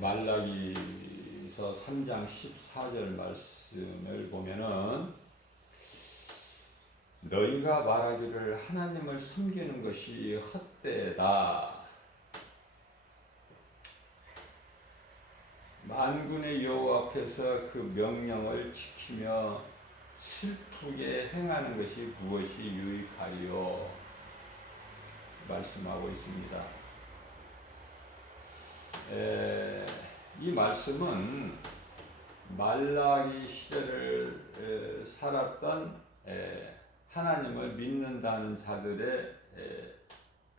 말라기서 3장 14절 말씀을 보면은 너희가 말하기를 하나님을 섬기는 것이 헛되다. 만군의 여호와 앞에서 그 명령을 지키며 슬프게 행하는 것이 무엇이 유익하리요? 말씀하고 있습니다. 이 말씀은 말라기 시대를 살았던 하나님을 믿는다는 자들의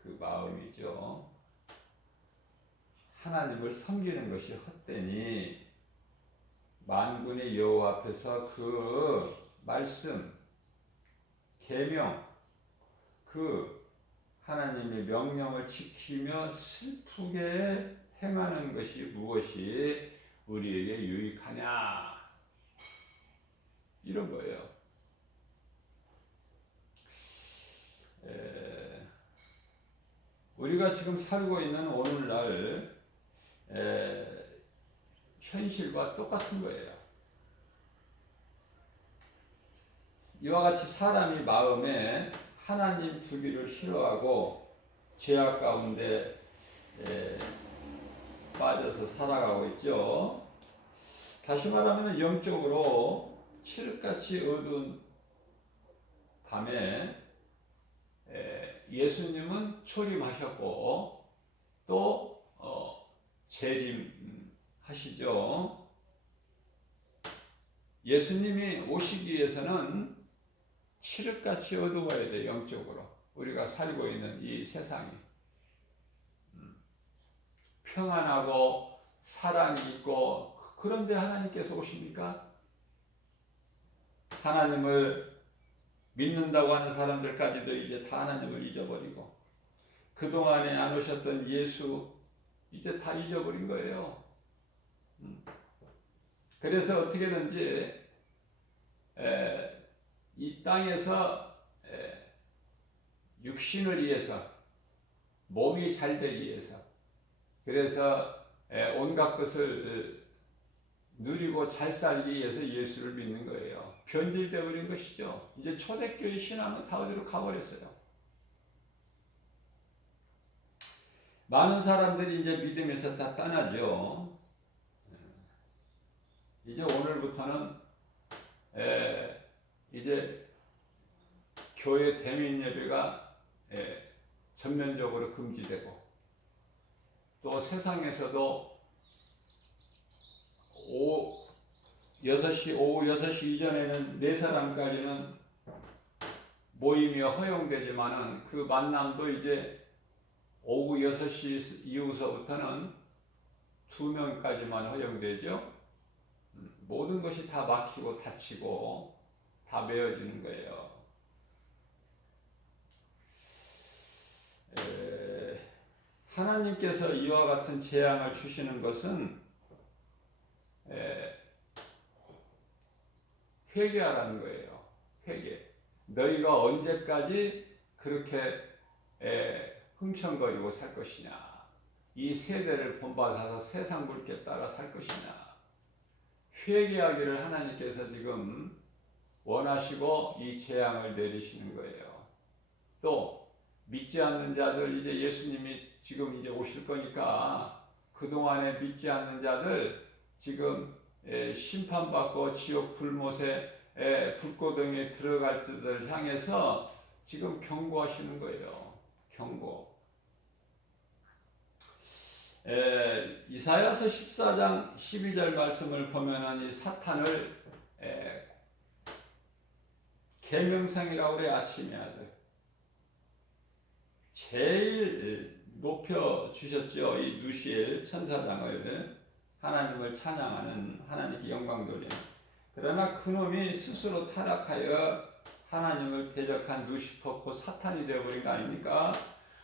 그 마음이죠. 하나님을 섬기는 것이 헛되니 만군의 여호와 앞에서 그 말씀, 계명, 그 하나님의 명령을 지키며 슬프게 행하는 것이 무엇이 우리에게 유익하냐, 이런 거예요. 우리가 지금 살고 있는 오늘날 현실과 똑같은 거예요. 이와 같이 사람이 마음에 하나님 두기를 싫어하고 죄악 가운데 빠져서 살아가고 있죠. 다시 말하면 영적으로 칠흑같이 어두운 밤에 예수님은 초림하셨고 또 재림하시죠. 예수님이 오시기 위해서는 칠흑같이 어두워야 돼요. 영적으로 우리가 살고 있는 이 세상이 평안하고 사랑이 있고, 그런데 하나님께서 오십니까? 하나님을 믿는다고 하는 사람들까지도 이제 다 하나님을 잊어버리고 그동안에 안 오셨던 예수 이제 다 잊어버린 거예요. 그래서 어떻게든지 이 땅에서 육신을 위해서, 몸이 잘 되기 위해서, 그래서 온갖 것을 누리고 잘 살기 위해서 예수를 믿는 거예요. 변질되어 버린 것이죠. 이제 초대교회 신앙은 다 어디로 가버렸어요. 많은 사람들이 이제 믿음에서 다 떠나죠. 이제 오늘부터는 이제 교회 대면 예배가 전면적으로 금지되고, 또 세상에서도 오후 6시 이전에는 4사람까지는 모임이 허용되지만은 그 만남도 이제 오후 6시 이후서부터는 2명까지만 허용되죠. 모든 것이 다 막히고 닫히고 다 메어지는 거예요. 하나님께서 이와 같은 재앙을 주시는 것은 회개하라는 거예요. 회개. 너희가 언제까지 그렇게 흥청거리고 살 것이냐, 이 세대를 본받아서 세상 물께 따라 살 것이냐. 회개하기를 하나님께서 지금 원하시고 이 재앙을 내리시는 거예요. 또 믿지 않는 자들, 이제 예수님이 지금 이제 오실 거니까 그동안에 믿지 않는 자들 지금 심판받고 지옥 불못에 불고등에 들어갈 자들 향해서 지금 경고하시는 거예요. 경고. 이사야서 14장 12절 말씀을 보면은 이 사탄을 계명상이라고 그래. 아침의 아들. 제일 높여 주셨죠. 이 누시엘 천사장을, 하나님을 찬양하는, 하나님께 영광 돌리는. 그러나 그놈이 스스로 타락하여 하나님을 대적한 루시퍼, 곧 사탄이 되어버린 거 아닙니까?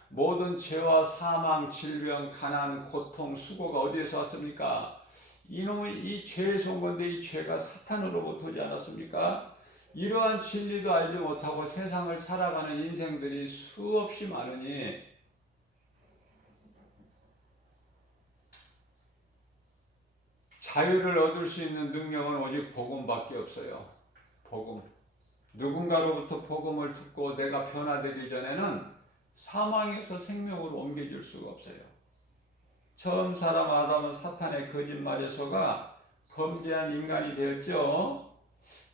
모든 죄와 사망, 질병, 가난, 고통, 수고가 어디에서 왔습니까? 이놈의 이 죄에서 온 건데, 이 죄가 사탄으로부터 오지 않았습니까? 이러한 진리도 알지 못하고 세상을 살아가는 인생들이 수없이 많으니 자유를 얻을 수 있는 능력은 오직 복음밖에 없어요. 복음. 누군가로부터 복음을 듣고 내가 변화되기 전에는 사망에서 생명으로 옮겨질 수가 없어요. 처음 사람 아담은 사탄의 거짓말에 속아 범죄한 인간이 되었죠.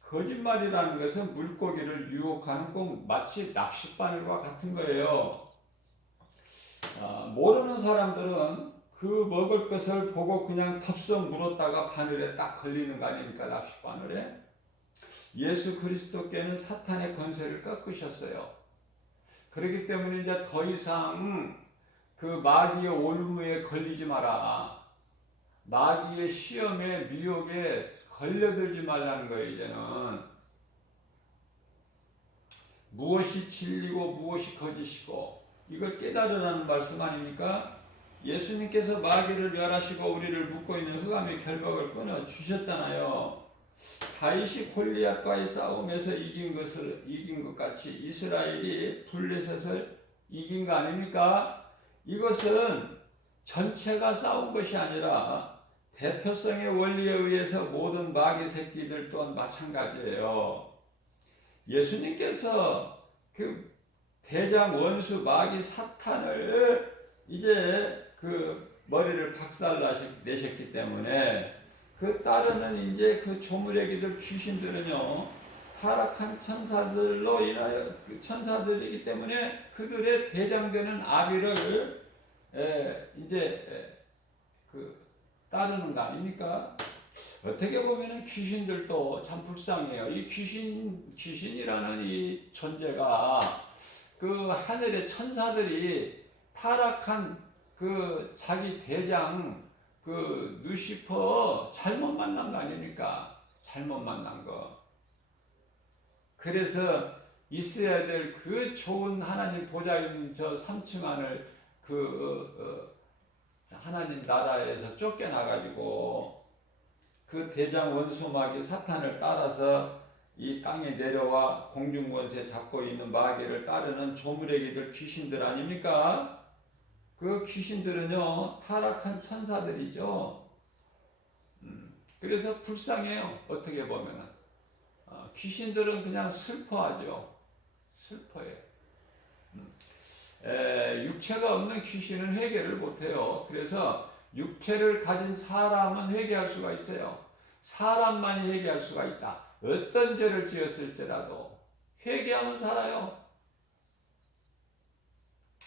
거짓말이라는 것은 물고기를 유혹하는 꼭 마치 낚싯바늘과 같은 거예요. 모르는 사람들은 그 먹을 것을 보고 그냥 덥석 물었다가 바늘에 딱 걸리는 거 아닙니까? 낚싯바늘에. 예수 그리스도께는 사탄의 권세를 꺾으셨어요. 그렇기 때문에 이제 더 이상 그 마귀의 올무에 걸리지 마라. 마귀의 시험에 미혹에 걸려들지 말라는 거예요. 이제는 무엇이 진리고 무엇이 거짓이고 이걸 깨달으라는 말씀 아닙니까? 예수님께서 마귀를 멸하시고 우리를 묶고 있는 흑암의 결박을 끊어 주셨잖아요. 다윗이 골리앗과의 싸움에서 이긴 것 같이 이스라엘이 블레셋을 이긴 거 아닙니까? 이것은 전체가 싸운 것이 아니라 대표성의 원리에 의해서 모든 마귀 새끼들 또한 마찬가지예요. 예수님께서 그 대장 원수 마귀 사탄을 이제 그 머리를 박살내셨기 때문에 그 따르는 이제 그 조물애기들 귀신들은요 타락한 천사들로 인하여 천사들이기 때문에 그들의 대장되는 아비를 이제 그 따르는 거 아닙니까? 어떻게 보면은 귀신들도 참 불쌍해요. 이 귀신이라는 이 존재가 그 하늘의 천사들이 타락한 그 자기 대장 그 루시퍼 잘못 만난 거 아닙니까? 잘못 만난 거. 그래서 있어야 될 그 좋은 하나님 보좌 있는 저 3층 안을 하나님 나라에서 쫓겨나가지고 그 대장 원수 마귀 사탄을 따라서 이 땅에 내려와 공중권세 잡고 있는 마귀를 따르는 조물애기들 귀신들 아닙니까? 그 귀신들은요 타락한 천사들이죠. 그래서 불쌍해요. 어떻게 보면은 귀신들은 그냥 슬퍼하죠. 슬퍼해요. 육체가 없는 귀신은 회개를 못해요. 그래서 육체를 가진 사람은 회개할 수가 있어요. 사람만이 회개할 수가 있다. 어떤 죄를 지었을지라도 회개하면 살아요.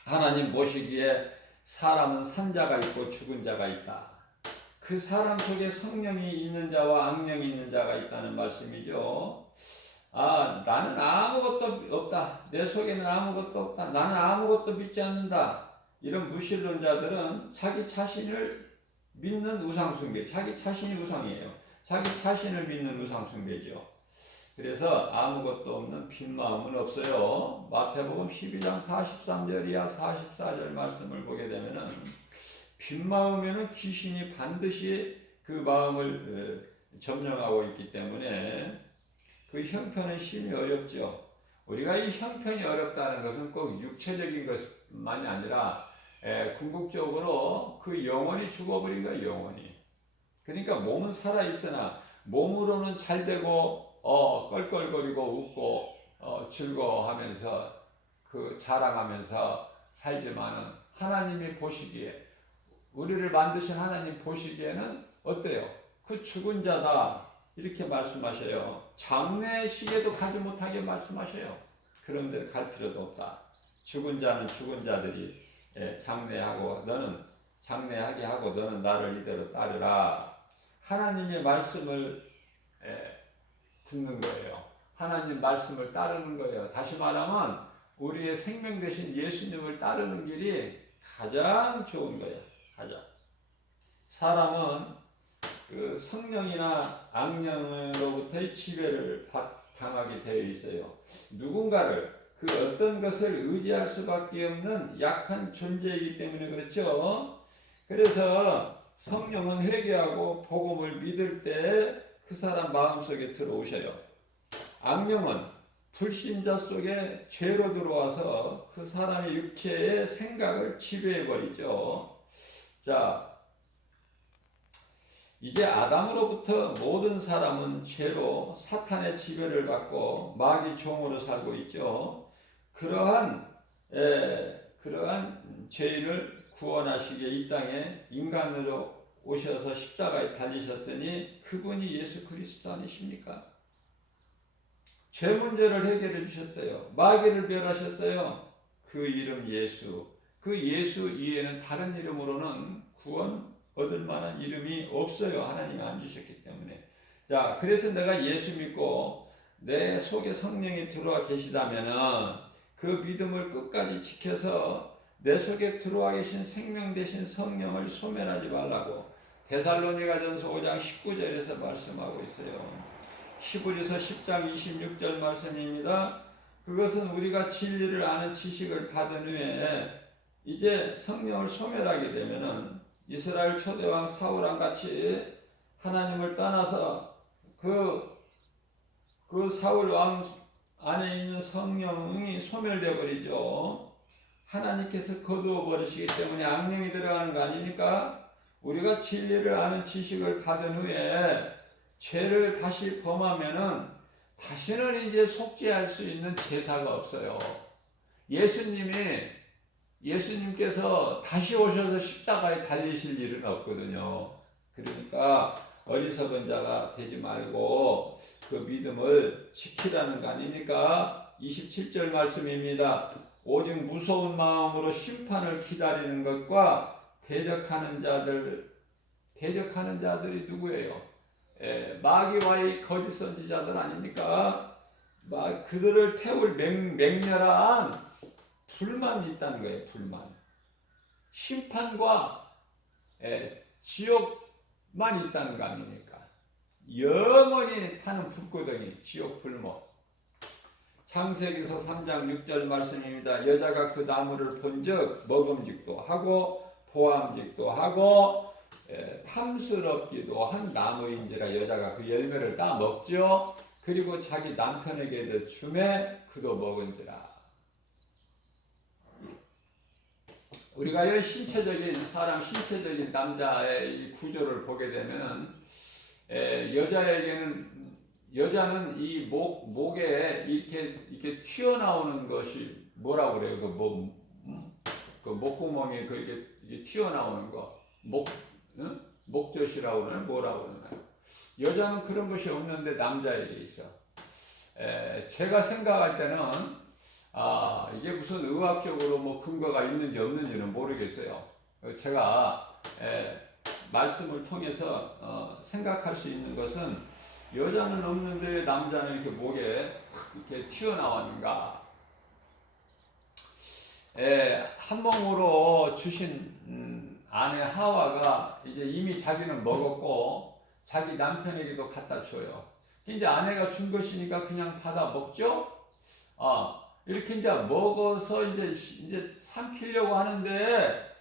하나님 보시기에 사람은 산자가 있고 죽은 자가 있다. 그 사람 속에 성령이 있는 자와 악령이 있는 자가 있다는 말씀이죠. 나는 아무것도 없다. 내 속에는 아무것도 없다. 나는 아무것도 믿지 않는다. 이런 무신론자들은 자기 자신을 믿는 우상숭배, 자기 자신이 우상이에요. 자기 자신을 믿는 우상숭배죠. 그래서 아무것도 없는 빈 마음은 없어요. 마태복음 12장 43절 이하 44절 말씀을 보게 되면은 빈 마음에는 귀신이 반드시 그 마음을 점령하고 있기 때문에 그 형편은 심히 어렵죠. 우리가 이 형편이 어렵다는 것은 꼭 육체적인 것만이 아니라 궁극적으로 그 영혼이 죽어버린 거예요. 영혼이. 그러니까 몸은 살아있으나 몸으로는 잘 되고 껄껄거리고 웃고 즐거워하면서 그 자랑하면서 살지만은 하나님이 보시기에 우리를 만드신 하나님 보시기에는 어때요? 그 죽은 자다 이렇게 말씀하셔요. 장례식에도 가지 못하게 말씀하셔요. 그런데 갈 필요도 없다. 죽은 자는 죽은 자들이 장례하고 너는 장례하게 하고 너는 나를 이대로 따르라. 하나님의 말씀을 듣는 거예요. 하나님 말씀을 따르는 거예요. 다시 말하면 우리의 생명 되신 예수님을 따르는 길이 가장 좋은 거예요. 가장. 사람은 그 성령이나 악령으로부터의 지배를 당하게 되어 있어요. 누군가를 그 어떤 것을 의지할 수밖에 없는 약한 존재이기 때문에 그렇죠. 그래서 성령은 회개하고 복음을 믿을 때 그 사람 마음속에 들어오셔요. 악령은 불신자 속에 죄로 들어와서 그 사람의 육체의 생각을 지배해버리죠. 자, 이제 아담으로부터 모든 사람은 죄로 사탄의 지배를 받고 마귀 종으로 살고 있죠. 그러한 죄인을 구원하시기에 이 땅에 인간으로 오셔서 십자가에 달리셨으니 그분이 예수 그리스도 아니십니까? 죄 문제를 해결해 주셨어요. 마귀를 멸하셨어요. 그 이름 예수. 그 예수 이외에는 다른 이름으로는 구원 얻을 만한 이름이 없어요. 하나님이 안 주셨기 때문에. 자, 그래서 내가 예수 믿고 내 속에 성령이 들어와 계시다면은 그 믿음을 끝까지 지켜서 내 속에 들어와 계신 생명 되신 성령을 소멸하지 말라고 데살로니가전서 5장 19절에서 말씀하고 있어요. 히브리서 10장 26절 말씀입니다. 그것은 우리가 진리를 아는 지식을 받은 후에 이제 성령을 소멸하게 되면은 이스라엘 초대왕 사울왕 같이 하나님을 떠나서 그 사울 왕 안에 있는 성령이 소멸되어 버리죠. 하나님께서 거두어 버리시기 때문에 악령이 들어가는 거 아닙니까? 우리가 진리를 아는 지식을 받은 후에 죄를 다시 범하면은 다시는 이제 속죄할 수 있는 제사가 없어요. 예수님께서 다시 오셔서 십자가에 달리실 일은 없거든요. 그러니까 어리석은 자가 되지 말고 그 믿음을 지키라는 거 아닙니까? 27절 말씀입니다. 오직 무서운 마음으로 심판을 기다리는 것과 대적하는 자들이 누구예요? 마귀와의 거짓 선지자들 아닙니까? 그들을 태울 맹렬한 불만이 있다는 거예요. 불만. 심판과 지옥만 있다는 거 아닙니까? 영원히 타는 불구덩이, 지옥 불목. 창세기서 3장 6절 말씀입니다. 여자가 그 나무를 본즉 먹음직도 하고 보암직도 하고 탐스럽기도 한 나무인지라 여자가 그 열매를 따 먹죠. 그리고 자기 남편에게도 주매 그도 먹은지라. 우리가 이 사람 신체적인 남자의 구조를 보게 되면 여자는 이 목에 이렇게 튀어나오는 것이 뭐라고 그래요? 그 목구멍에 이게 튀어나오는 거 목젖이라고 그러나 뭐라고 그러나요? 여자는 그런 것이 없는데 남자에게 있어. 제가 생각할 때는 이게 무슨 의학적으로 뭐 근거가 있는지 없는지는 모르겠어요. 제가 말씀을 통해서 생각할 수 있는 것은 여자는 없는데 남자는 이렇게 목에 이렇게 튀어나왔는가? 한 몸으로 주신 아내 하와가 이제 이미 자기는 먹었고 자기 남편에게도 갖다 줘요. 이제 아내가 준 것이니까 그냥 받아 먹죠. 이렇게 이제 먹어서 이제 삼키려고 하는데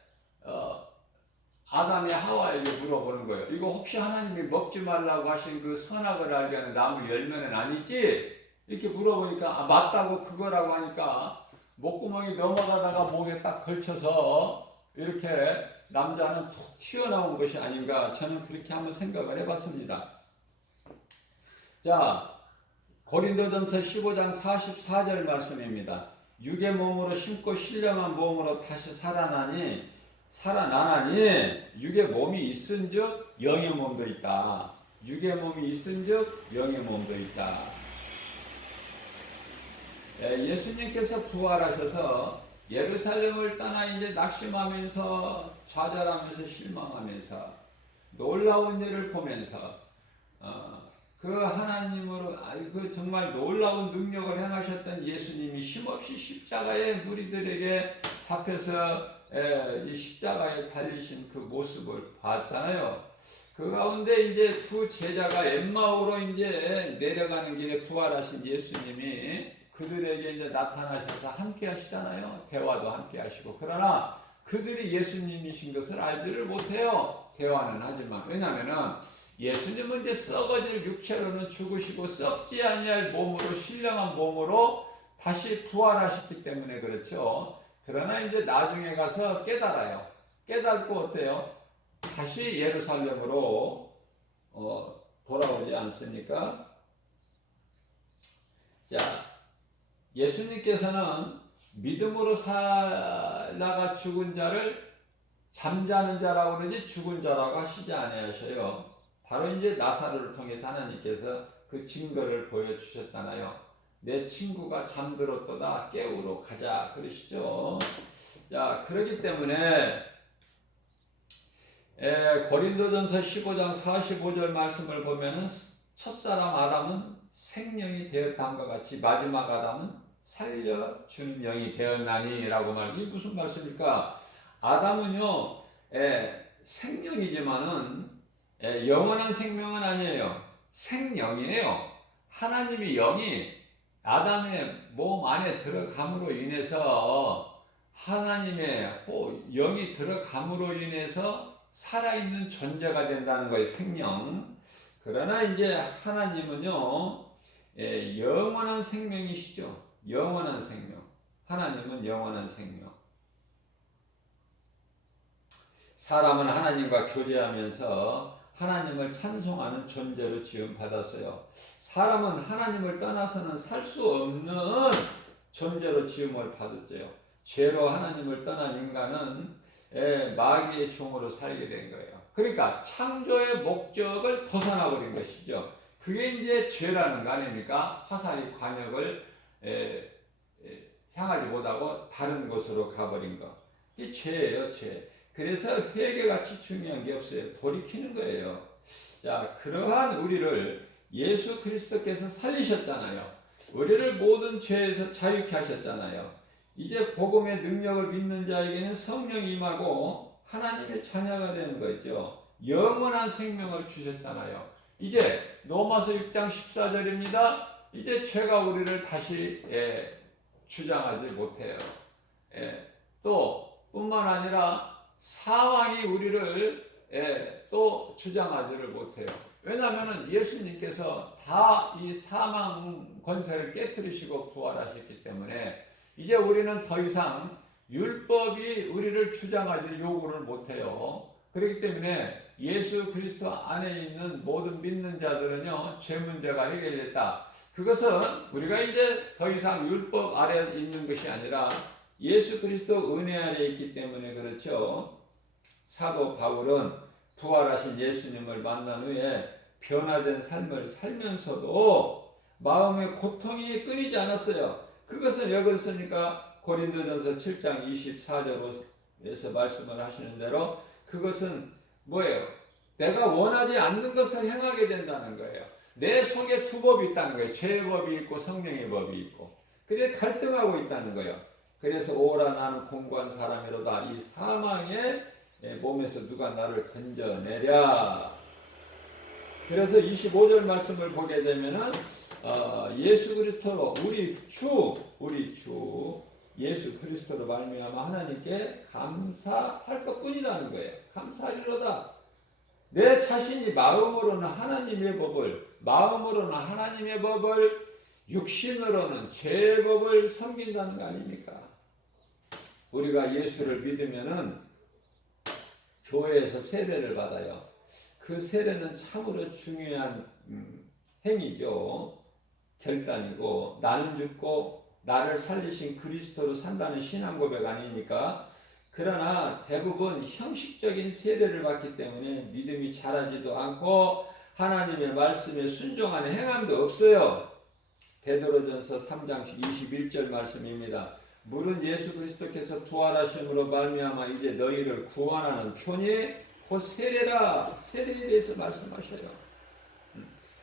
아담이 하와에게 물어보는 거예요. 이거 혹시 하나님이 먹지 말라고 하신 그 선악을 알게 하는 나무 열매는 아니지? 이렇게 물어보니까 맞다고 그거라고 하니까 목구멍이 넘어가다가 목에 딱 걸쳐서 이렇게 남자는 툭 튀어나온 것이 아닌가 저는 그렇게 한번 생각을 해봤습니다. 자, 고린도전서 15장 44절 말씀입니다. 육의 몸으로 심고 신령한 몸으로 다시 살아나니 육의 몸이 있은즉 영의 몸도 있다. 육의 몸이 있은즉 영의 몸도 있다. 예수님께서 부활하셔서 예루살렘을 떠나 이제 낙심하면서 좌절하면서 실망하면서 놀라운 일을 보면서 그 하나님으로 그 정말 놀라운 능력을 행하셨던 예수님이 힘없이 십자가의 무리들에게 잡혀서 이 십자가에 달리신 그 모습을 봤잖아요. 그 가운데 이제 두 제자가 엠마오로 이제 내려가는 길에 부활하신 예수님이 그들에게 이제 나타나셔서 함께 하시잖아요. 대화도 함께 하시고. 그러나 그들이 예수님이신 것을 알지를 못해요. 대화는 하지만. 왜냐면은 예수님은 이제 썩어질 육체로는 죽으시고 썩지 아니할 몸으로 신령한 몸으로 다시 부활하셨기 때문에 그렇죠. 그러나 이제 나중에 가서 깨달아요. 깨닫고 어때요? 다시 예루살렘으로 돌아오지 않습니까? 자, 예수님께서는 믿음으로 살다가 죽은 자를 잠자는 자라고 그러지 죽은 자라고 하시지 아니하셔요. 바로 이제 나사로를 통해서 하나님께서 그 증거를 보여주셨잖아요. 내 친구가 잠들었도다 깨우러 가자 그러시죠. 자, 그렇기 때문에 고린도전서 15장 45절 말씀을 보면은 첫사람 아담은 생명이 되었다함과 같이 마지막 아담은 살려주는 영이 되었나니라고 이게 무슨 말씀입니까? 아담은요 생명이지만은 영원한 생명은 아니에요. 생명이에요. 하나님이 영이 아담의 몸 안에 들어감으로 인해서 하나님의 영이 들어감으로 인해서 살아있는 존재가 된다는 거예요. 생명. 그러나 이제 하나님은요 영원한 생명이시죠. 영원한 생명. 하나님은 영원한 생명. 사람은 하나님과 교제하면서 하나님을 찬송하는 존재로 지음받았어요. 사람은 하나님을 떠나서는 살 수 없는 존재로 지음을 받았죠. 죄로 하나님을 떠난 인간은 마귀의 종으로 살게 된 거예요. 그러니까 창조의 목적을 벗어나 버린 것이죠. 그게 이제 죄라는 거 아닙니까? 화살이 관역을 향하지 못하고 다른 곳으로 가버린 거. 이게 죄예요, 죄. 그래서 회개같이 중요한 게 없어요. 돌이키는 거예요. 자, 그러한 우리를 예수 그리스도께서 살리셨잖아요. 우리를 모든 죄에서 자유케 하셨잖아요. 이제 복음의 능력을 믿는 자에게는 성령이 임하고 하나님의 자녀가 되는 거죠. 영원한 생명을 주셨잖아요. 이제 로마서 6장 14절입니다. 이제 죄가 우리를 다시 주장하지 못해요. 또 뿐만 아니라 사망이 우리를 또 주장하지를 못해요. 왜냐하면 예수님께서 다 이 사망 권세를 깨뜨리시고 부활하셨기 때문에 이제 우리는 더 이상 율법이 우리를 주장하지 요구를 못해요. 그렇기 때문에 예수 그리스도 안에 있는 모든 믿는 자들은요 죄 문제가 해결됐다. 그것은 우리가 이제 더 이상 율법 아래에 있는 것이 아니라 예수 그리스도 은혜 아래에 있기 때문에 그렇죠. 사도 바울은 부활하신 예수님을 만난 후에 변화된 삶을 살면서도 마음의 고통이 끊이지 않았어요. 그것은 왜 그렇습니까? 고린도전서 7장 24절에서 말씀을 하시는 대로 그것은 뭐예요? 내가 원하지 않는 것을 행하게 된다는 거예요. 내 속에 두 법이 있다는 거예요. 죄의 법이 있고 성령의 법이 있고. 그게 갈등하고 있다는 거예요. 그래서 오라 나는 공고한 사람이로다. 이 사망의 몸에서 누가 나를 건져내랴. 그래서 25절 말씀을 보게 되면은 예수 그리스도로 우리 주 예수 그리스도로 말미암아 하나님께 감사할 것뿐이라는 거예요. 감사하리로다. 내 자신이 마음으로는 하나님의 법을 육신으로는 죄의 법을 섬긴다는 거 아닙니까? 우리가 예수를 믿으면은 교회에서 세례를 받아요. 그 세례는 참으로 중요한 행위죠. 결단이고 나는 죽고 나를 살리신 그리스도로 산다는 신앙 고백 아닙니까? 그러나 대부분 형식적인 세례를 받기 때문에 믿음이 자라지도 않고 하나님의 말씀에 순종하는 행함도 없어요. 베드로전서 3장 21절 말씀입니다. 물은 예수 그리스도께서 부활하심으로 말미암아 이제 너희를 구원하는 표니 곧 세례라. 세례에 대해서 말씀하셔요.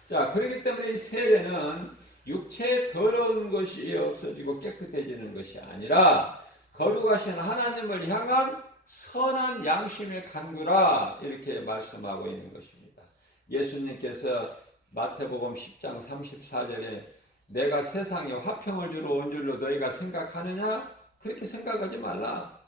자, 그렇기 때문에 이 세례는 육체에 더러운 것이 없어지고 깨끗해지는 것이 아니라 거룩하신 하나님을 향한 선한 양심의 간구라 이렇게 말씀하고 있는 것입니다. 예수님께서 마태복음 10장 34절에 내가 세상에 화평을 주러 온 줄로 너희가 생각하느냐? 그렇게 생각하지 말라.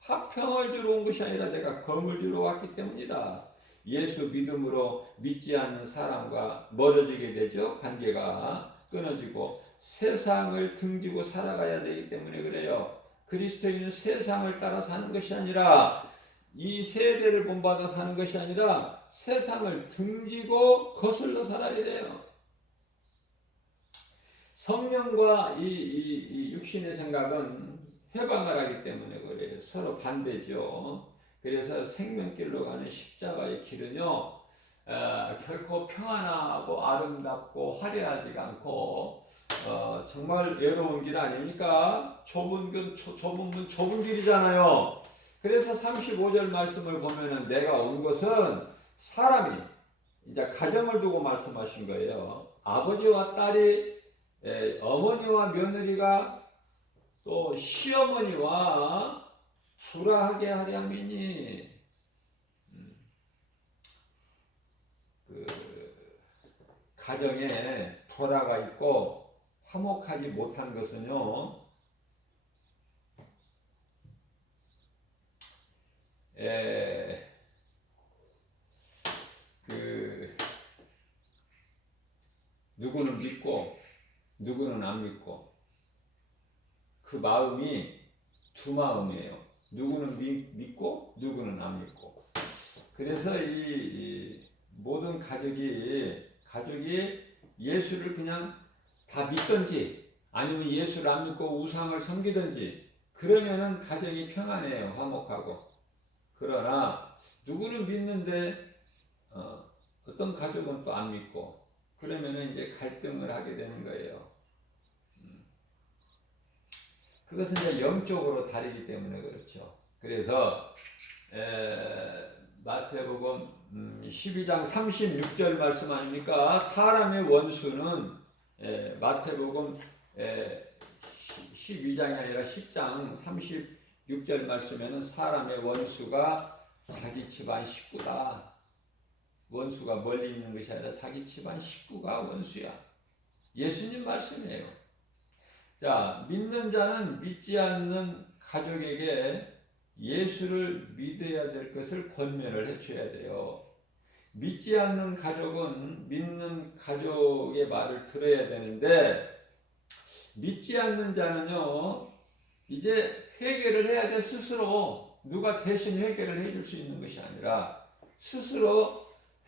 화평을 주러 온 것이 아니라 내가 검을 주러 왔기 때문이다. 예수 믿음으로 믿지 않는 사람과 멀어지게 되죠. 관계가 끊어지고 세상을 등지고 살아가야 되기 때문에 그래요. 그리스도인은 세상을 따라 사는 것이 아니라 이 세대를 본받아 사는 것이 아니라 세상을 등지고 거슬러 살아야 돼요. 성령과 이 육신의 생각은 회방을 하기 때문에 그래요. 서로 반대죠. 그래서 생명길로 가는 십자가의 길은요, 결코 평안하고 아름답고 화려하지가 않고 정말 외로운 길 아닙니까? 좁은 길이잖아요. 그래서 35절 말씀을 보면은 내가 온 것은 사람이 이제 가정을 두고 말씀하신 거예요. 아버지와 딸이 어머니와 며느리가 또 시어머니와 불화하게 하려면이 그 가정에 불화가 있고 화목하지 못한 것은요, 누구는 믿고 누구는 안 믿고 그 마음이 두 마음이에요. 누구는 믿고 누구는 안 믿고. 그래서 이 모든 가족이 예수를 그냥 다 믿든지 아니면 예수를 안 믿고 우상을 섬기든지 그러면은 가정이 평안해요. 화목하고. 그러나 누구는 믿는데 어떤 가족은 또 안 믿고 그러면은 이제 갈등을 하게 되는 거예요. 그것은 이제 영적으로 다르기 때문에 그렇죠. 그래서 마태복음 12장 36절 말씀 아닙니까? 사람의 원수는 마태복음 12장이 아니라 10장 36절 말씀에는 사람의 원수가 자기 집안 식구다. 원수가 멀리 있는 것이 아니라 자기 집안 식구가 원수야. 예수님 말씀이에요. 자, 믿는 자는 믿지 않는 가족에게 예수를 믿어야 될 것을 권면을 해줘야 돼요. 믿지 않는 가족은 믿는 가족의 말을 들어야 되는데 믿지 않는 자는요, 이제 해결을 해야 돼. 스스로. 누가 대신 해결을 해줄 수 있는 것이 아니라 스스로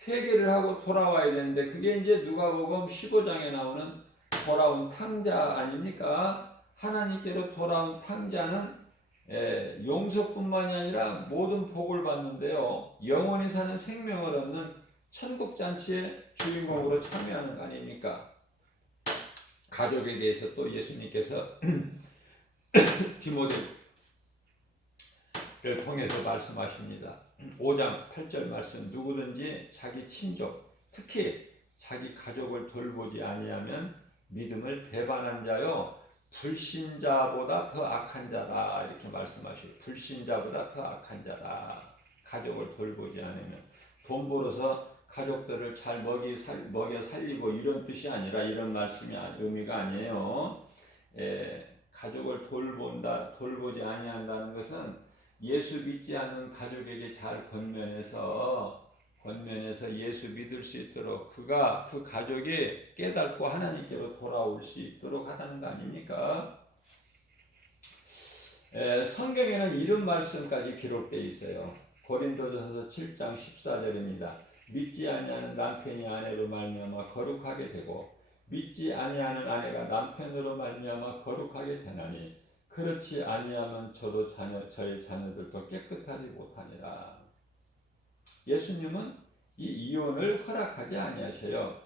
회개를 하고 돌아와야 되는데 그게 이제 누가복음 15장에 나오는 돌아온 탕자 아닙니까? 하나님께로 돌아온 탕자는 용서뿐만이 아니라 모든 복을 받는데요. 영원히 사는 생명을 얻는 천국잔치의 주인공으로 참여하는 거 아닙니까? 가족에 대해서 또 예수님께서 디모데를 통해서 말씀하십니다. 5장 8절 말씀 누구든지 자기 친족 특히 자기 가족을 돌보지 아니하면 믿음을 배반한 자요 불신자보다 더 악한 자다 이렇게 말씀하시고 불신자보다 더 악한 자다. 가족을 돌보지 않으면 돈 벌어서 가족들을 잘 먹여 살리고 이런 뜻이 아니라 이런 말씀이 의미가 아니에요. 가족을 돌보지 아니한다는 것은 예수 믿지 않는 가족에게 잘 권면해서 예수 믿을 수 있도록 그 가족이 깨닫고 하나님께로 돌아올 수 있도록 하라는 거 아닙니까? 성경에는 이런 말씀까지 기록되어 있어요. 고린도전서 7장 14절입니다. 믿지 아니하는 남편이 아내로 말미암아 거룩하게 되고 믿지 아니하는 아내가 남편으로 말미암아 거룩하게 되나니 그렇지 아니하면 저도 저의 자녀들도 깨끗하지 못하니라. 예수님은 이 이혼을 허락하지 아니하셔요.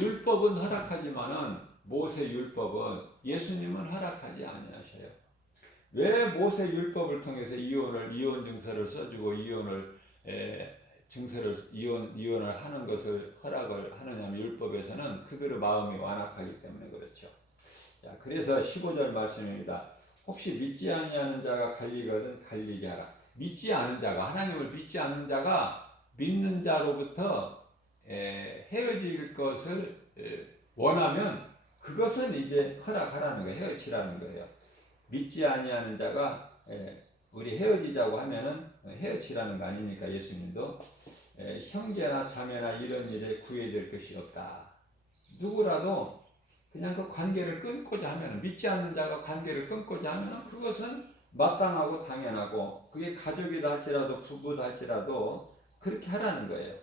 율법은 허락하지만은 모세 율법은 예수님은 허락하지 아니하셔요. 왜 모세 율법을 통해서 이혼 증서를 써주고 이혼을 하는 것을 허락을 하느냐면 율법에서는 그들의 마음이 완악하기 때문에 그렇죠. 자, 그래서 15절 말씀입니다. 혹시 믿지 아니하는 자가 갈리거든 갈리게 하라. 믿지 않은 자가 하나님을 믿지 않는 자가 믿는 자로부터 헤어질 것을 원하면 그것은 이제 허락하라는 거예요. 헤어지라는 거예요. 믿지 아니하는 자가 우리 헤어지자고 하면은 헤어지라는 거 아닙니까? 예수님도 형제나 자매나 이런 일에 구애될 것이 없다. 누구라도 그냥 그 관계를 끊고자 하면 믿지 않는 자가 관계를 끊고자 하면 그것은 마땅하고 당연하고 그게 가족이다 할지라도 부부다 할지라도 그렇게 하라는 거예요.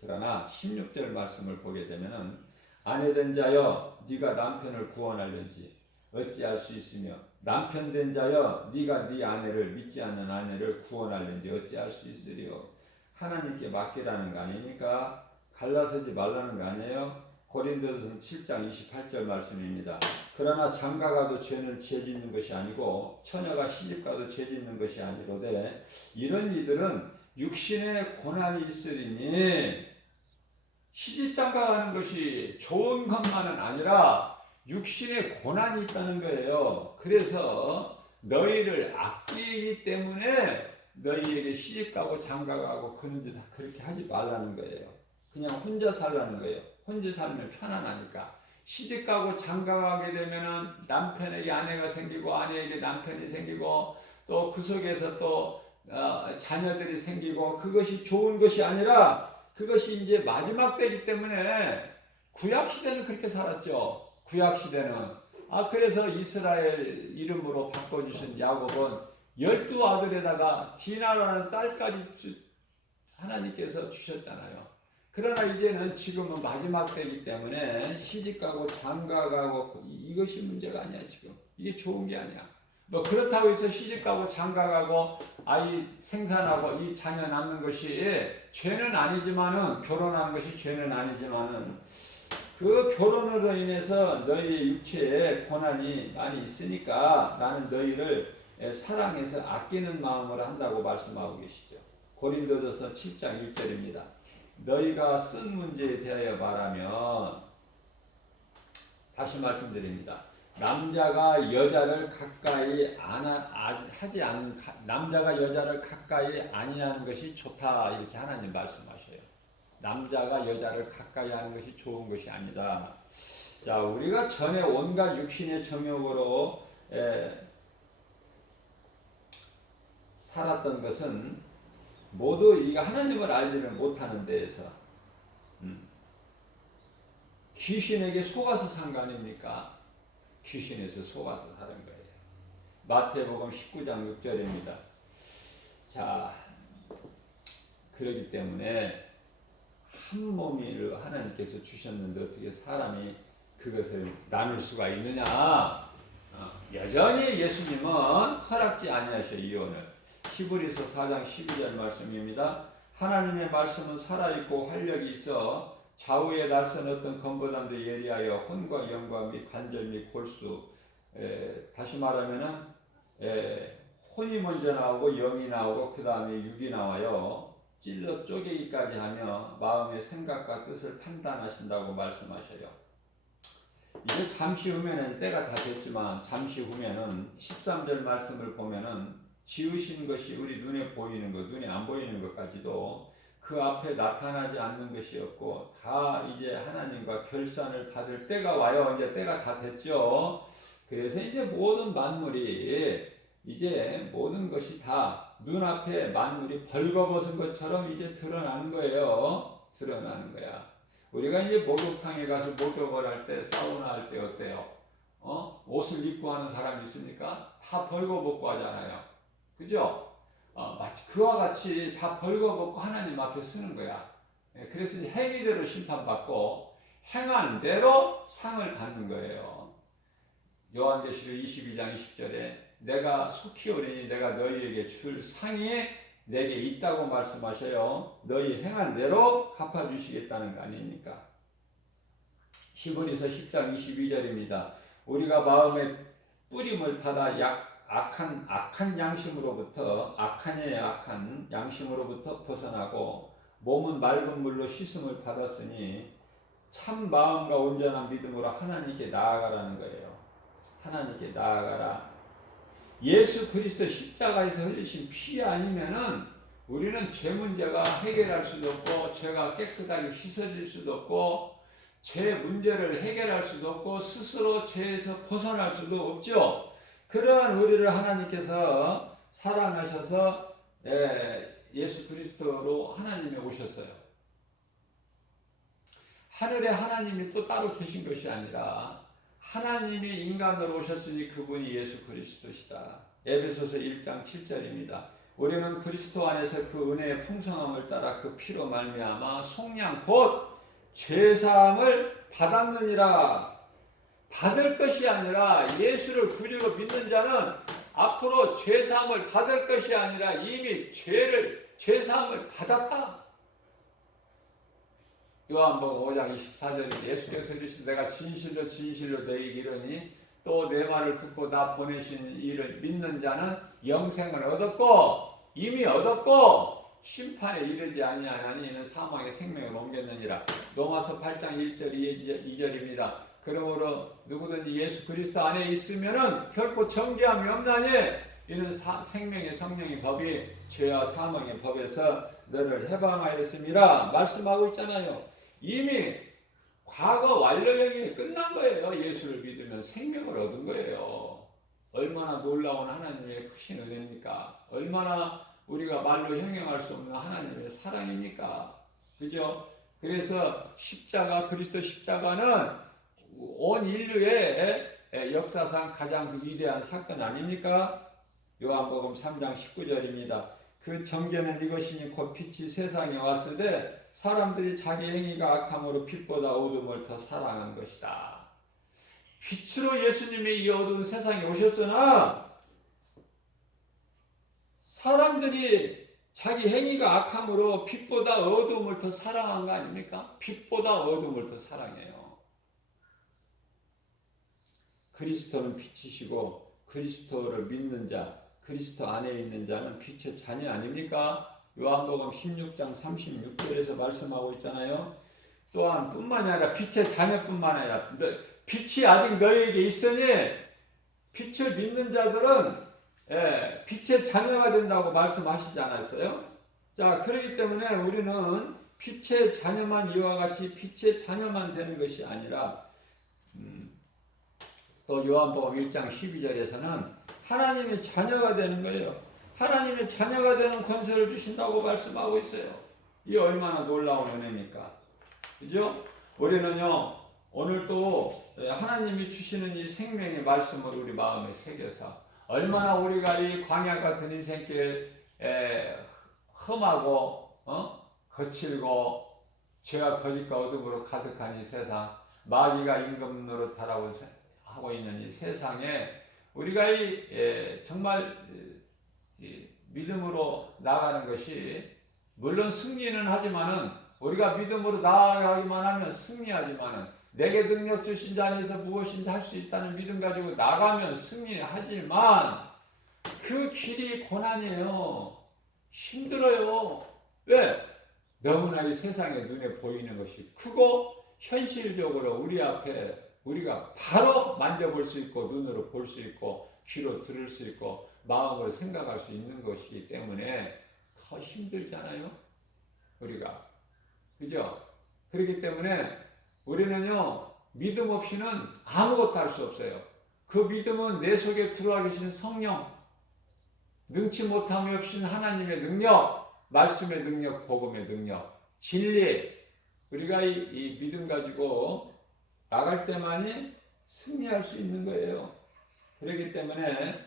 그러나 16절 말씀을 보게 되면은 아내된 자여 네가 남편을 구원하려지 어찌할 수 있으며 남편 된 자여 네가 네 아내를 믿지 않는 아내를 구원하려지 어찌할 수 있으리요. 하나님께 맡기라는 거 아니니까 갈라서지 말라는 거 아니에요. 고린도서 7장 28절 말씀입니다. 그러나 장가가도 죄는 죄 짓는 것이 아니고 처녀가 시집가도 죄 짓는 것이 아니로되 이런 이들은 육신의 고난이 있으리니 시집장가가는 것이 좋은 것만은 아니라 육신의 고난이 있다는 거예요. 그래서 너희를 아끼기 때문에 너희에게 시집가고 장가가고 그런 짓 그렇게 하지 말라는 거예요. 그냥 혼자 살라는 거예요. 혼자 살면 편안하니까. 시집가고 장가가게 되면은 남편에게 아내가 생기고 아내에게 남편이 생기고 또 그 속에서 또 자녀들이 생기고 그것이 좋은 것이 아니라 그것이 이제 마지막 때이기 때문에 구약 시대는 그렇게 살았죠. 구약 시대는 그래서 이스라엘 이름으로 바꿔주신 야곱은 12아들에다가 디나라는 딸까지 하나님께서 주셨잖아요. 그러나 이제는 지금은 마지막 때이기 때문에 시집가고 장가가고 이것이 문제가 아니야. 지금 이게 좋은 게 아니야. 뭐 그렇다고 해서 시집가고 장가가고 아이 생산하고 이 자녀 낳는 것이 죄는 아니지만은 결혼하는 것이 죄는 아니지만은 그 결혼으로 인해서 너희의 육체에 고난이 많이 있으니까 나는 너희를 사랑해서 아끼는 마음으로 한다고 말씀하고 계시죠. 고린도전서 7장 1절입니다. 너희가 쓴 문제에 대하여 말하면 다시 말씀드립니다. 남자가 여자를 가까이 하지 않는 남자가 여자를 가까이 아니하는 것이 좋다 이렇게 하나님 말씀하셔요. 남자가 여자를 가까이 하는 것이 좋은 것이 아니다. 자, 우리가 전에 온갖 육신의 정욕으로 살았던 것은 모두 이 하나님을 알지를 못하는 데에서 귀신에게 속아서 산 거 아닙니까? 귀신에서 속아서 사는 거예요. 마태복음 19장 6절입니다. 자, 그렇기 때문에 한 몸을 하나님께서 주셨는데 어떻게 사람이 그것을 나눌 수가 있느냐? 여전히 예수님은 허락지 아니하셔 이혼을. 히브리서 4장 12절 말씀입니다. 하나님의 말씀은 살아있고 활력이 있어 좌우에 날선 어떤 검보다도 예리하여 혼과 영과 및 관절 및 골수 다시 말하면은 혼이 먼저 나오고 영이 나오고 그 다음에 육이 나와요. 찔러 쪼개기까지 하며 마음의 생각과 뜻을 판단하신다고 말씀하셔요. 이제 잠시 후면은 때가 다 됐지만 잠시 후면은 13절 말씀을 보면은 지으신 것이 우리 눈에 보이는 것, 눈에 안 보이는 것까지도 그 앞에 나타나지 않는 것이 없고 다 이제 하나님과 결산을 받을 때가 와요. 이제 때가 다 됐죠. 그래서 이제 모든 만물이 이제 모든 것이 다 눈앞에 만물이 벌거벗은 것처럼 이제 드러나는 거예요. 드러나는 거야. 우리가 이제 목욕탕에 가서 목욕을 할 때, 사우나 할 때 어때요? 옷을 입고 하는 사람이 있습니까? 다 벌거벗고 하잖아요. 그죠? 마치 그와 같이 다 벌거벗고 하나님 앞에 서는 거야. 그래서 행위대로 심판받고 행한 대로 상을 받는 거예요. 요한계시록 22장 20절에 내가 속히 오리니 내가 너희에게 줄 상이 내게 있다고 말씀하셔요. 너희 행한 대로 갚아주시겠다는 거 아닙니까? 히브리서 10장 22절입니다. 우리가 마음의 뿌림을 받아 악한 양심으로부터 악한 양심으로부터 벗어나고 몸은 맑은 물로 씻음을 받았으니 참 마음과 온전한 믿음으로 하나님께 나아가라는 거예요. 하나님께 나아가라. 예수 그리스도 십자가에서 흘리신 피 아니면은 우리는 죄 문제가 해결할 수도 없고 죄가 깨끗하게 씻어질 수도 없고 죄 문제를 해결할 수도 없고 스스로 죄에서 벗어날 수도 없죠. 그러한 우리를 하나님께서 사랑하셔서 예수 그리스도로 하나님이 오셨어요. 하늘에 하나님이 또 따로 계신 것이 아니라 하나님이 인간으로 오셨으니 그분이 예수 그리스도시다. 에베소서 1장 7절입니다. 우리는 그리스도 안에서 그 은혜의 풍성함을 따라 그 피로 말미암아 속량 곧 죄사함을 받았느니라. 받을 것이 아니라 예수를 구주로 믿는 자는 앞으로 죄사함을 받을 것이 아니라 이미 죄사함을 받았다. 요한복음 5장 24절에 예수께서 이르시되 내가 진실로 진실로 너희에게 이르니 또 내 말을 듣고 나 보내신 이를 믿는 자는 영생을 얻었고 이미 얻었고 심판에 이르지 아니하나니 이는 사망의 생명을 옮겼느니라. 로마서 8장 1절 2절입니다. 그러므로 누구든지 예수 그리스도 안에 있으면은 결코 정죄함이 없나니 이는 생명의 성령의 법이 죄와 사망의 법에서 너를 해방하였음이라 말씀하고 있잖아요. 이미 과거 완료형이 끝난 거예요. 예수를 믿으면 생명을 얻은 거예요. 얼마나 놀라운 하나님의 크신 은혜입니까? 얼마나 우리가 말로 형용할 수 없는 하나님의 사랑입니까? 그죠? 그래서 그리스도 십자가는 온 인류의 역사상 가장 위대한 사건 아닙니까? 요한복음 3장 19절입니다. 그 정죄는 이것이니 곧 빛이 세상에 왔을 때 사람들이 자기 행위가 악함으로 빛보다 어둠을 더 사랑한 것이다. 빛으로 예수님이 이 어두운 세상에 오셨으나 사람들이 자기 행위가 악함으로 빛보다 어둠을 더 사랑한 거 아닙니까? 빛보다 어둠을 더 사랑해요. 그리스도는 빛이시고 그리스도를 믿는 자, 그리스도 안에 있는 자는 빛의 자녀 아닙니까? 요한복음 16장 36절에서 말씀하고 있잖아요. 또한 뿐만이 아니라 빛의 자녀뿐만 아니라 빛이 아직 너희에게 있으니 빛을 믿는 자들은 빛의 자녀가 된다고 말씀하시지 않았어요? 자, 그렇기 때문에 우리는 빛의 자녀만 이와 같이 빛의 자녀만 되는 것이 아니라 또 요한복음 1장 12절에서는 하나님의 자녀가 되는 거예요. 하나님의 자녀가 되는 권세를 주신다고 말씀하고 있어요. 이 얼마나 놀라운 은혜입니까? 그죠? 우리는요, 오늘 또 하나님이 주시는 이 생명의 말씀을 우리 마음에 새겨서 얼마나 우리가 이 광야 같은 인생길 험하고 거칠고 죄와 거짓과 어둠으로 가득한 이 세상, 마귀가 임금 노릇하고 있는 이 세상에 우리가 정말 믿음으로 나아가는 것이 물론 승리는 하지만은 우리가 믿음으로 나아가기만 하면 승리하지만은 내게 능력 주신 자 안에서 무엇인지 할 수 있다는 믿음 가지고 나가면 승리하지만 그 길이 고난이에요. 힘들어요. 왜? 너무나 이 세상에 눈에 보이는 것이 크고 현실적으로 우리 앞에 우리가 바로 만져볼 수 있고 눈으로 볼 수 있고 귀로 들을 수 있고 마음으로 생각할 수 있는 것이기 때문에 더 힘들잖아요. 우리가. 그죠? 그렇기 때문에 우리는요, 믿음 없이는 아무것도 할 수 없어요. 그 믿음은 내 속에 들어와 계신 성령, 능치 못함이 없인 하나님의 능력, 말씀의 능력, 복음의 능력, 진리, 우리가 이 믿음 가지고 나갈 때만이 승리할 수 있는 거예요. 그렇기 때문에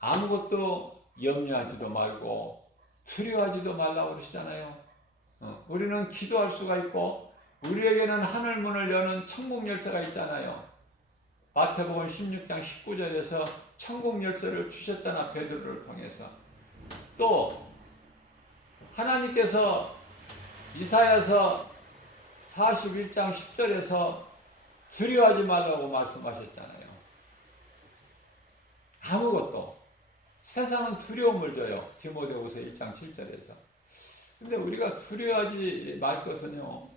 아무것도 염려하지도 말고 두려워하지도 말라고 그러시잖아요. 우리는 기도할 수가 있고 우리에게는 하늘 문을 여는 천국 열쇠가 있잖아요. 마태복음 16장 19절에서 천국 열쇠를 주셨잖아, 베드로를 통해서. 또 하나님께서 이사야서 41장 10절에서 두려워하지 말라고 말씀하셨잖아요. 아무것도. 세상은 두려움을 줘요. 디모데후서 1장 7절에서. 근데 우리가 두려워하지 말 것은요,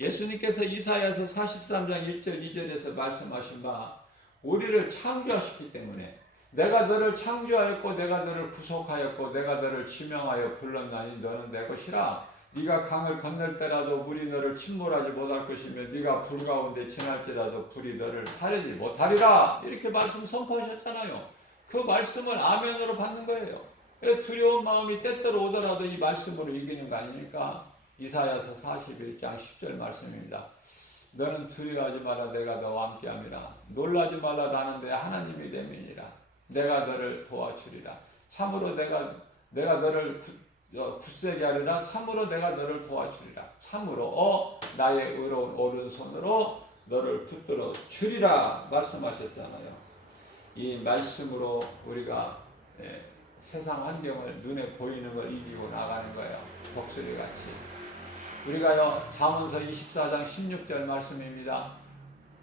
예수님께서 이사야서 43장 1절 2절에서 말씀하신 바 우리를 창조하셨기 때문에 내가 너를 창조하였고 내가 너를 구속하였고 내가 너를 지명하여 불렀나니 너는 내 것이라. 네가 강을 건널 때라도 물이 너를 침몰하지 못할 것이며 네가 불 가운데 지날지라도 불이 너를 사르지 못하리라. 이렇게 말씀 선포하셨잖아요. 그 말씀을 아멘으로 받는 거예요. 두려운 마음이 때때로 오더라도 이 말씀으로 이기는 거 아닙니까? 이사야서 41장 10절 말씀입니다. 너는 두려워하지 마라, 내가 너와 함께함이라. 놀라지 말라, 나는 내 하나님이 됨이니라. 내가 너를 도와주리라. 참으로 내가 너를 굳세게 하리라. 참으로 내가 너를 도와주리라. 참으로 나의 의로운 오른손으로 너를 붙들어 주리라 말씀하셨잖아요. 이 말씀으로 우리가 세상 환경을 눈에 보이는 걸 이기고 나가는 거예요. 독수리 같이. 우리가요 잠언서 24장 16절 말씀입니다.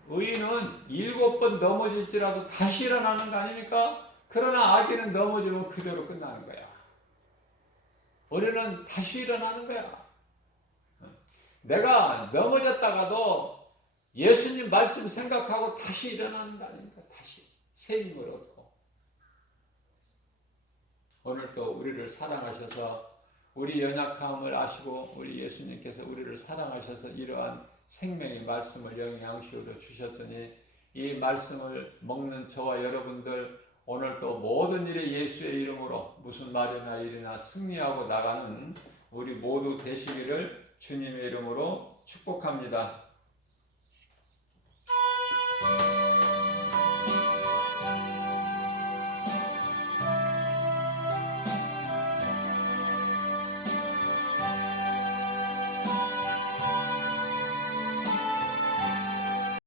의인은 7번 넘어질지라도 다시 일어나는 거 아닙니까? 그러나 악인은 넘어지면 그대로 끝나는 거야. 우리는 다시 일어나는 거야. 내가 넘어졌다가도 예수님 말씀 생각하고 다시 일어나는 거 아닙니까? 다시 새 힘을 얻고. 오늘도 우리를 사랑하셔서 우리 연약함을 아시고 우리 예수님께서 우리를 사랑하셔서 이러한 생명의 말씀을 영양식으로 주셨으니 이 말씀을 먹는 저와 여러분들 오늘도 모든 일에 예수의 이름으로 무슨 말이나 일이나 승리하고 나가는 우리 모두 되시기를 주님의 이름으로 축복합니다.